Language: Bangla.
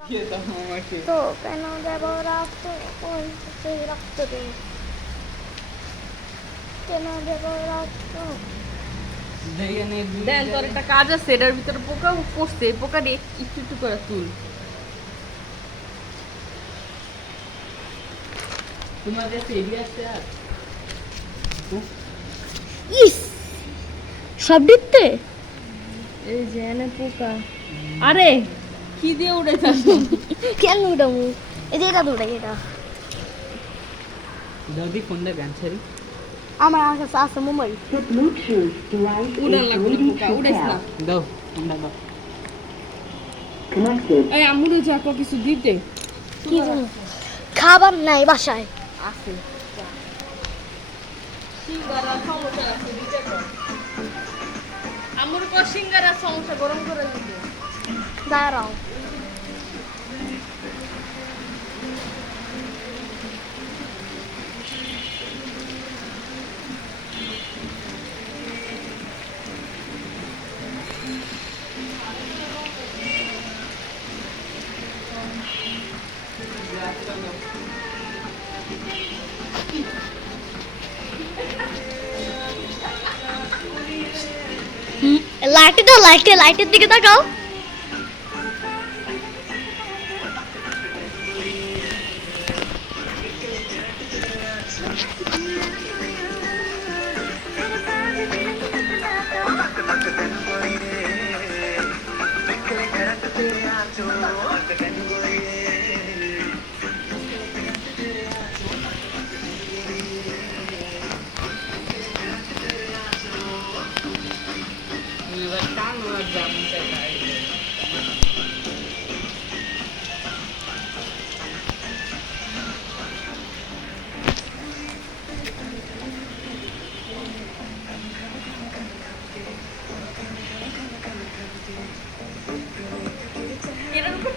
তো কেন দেব রক্ত, ওই সেই রক্ত দেব, কেন দেব রক্ত। দেন তোর একটা কাজ আছে, এটার ভিতরে পোকা পড়ছে, এই পোকাটি একটু একটু করে তুল। তোমাদের ফেরি আছে আর ইস, সব দিতে এই যে এনে পোকা। আরে কি দিয়ে উড়াইতাছ? কেন উঠাবো? এই যে এটা দুটাই, এটা দাদি ফোনটা গান ছাড়ি আমার কাছে আছে মোবাইল। The Bluetooth device উড়ান is লাগবে ready পোকা, to উড়াইস না। pair. দাও ফোনটা দাও Connected. এই আমুরে যাকো কিছু দিতে কি জানো, খাবার নাই বাসায়। আছে। সিঙ্গারা সমস্যা আছে দিতে কর। আমুর কো সিঙ্গারা সমস্যা গরম করে দিতে। দাঁড়াও, লাইটে দাও, লাইটের দিকে তাকাও। এবার টান আর জামটা খাই এটার উপর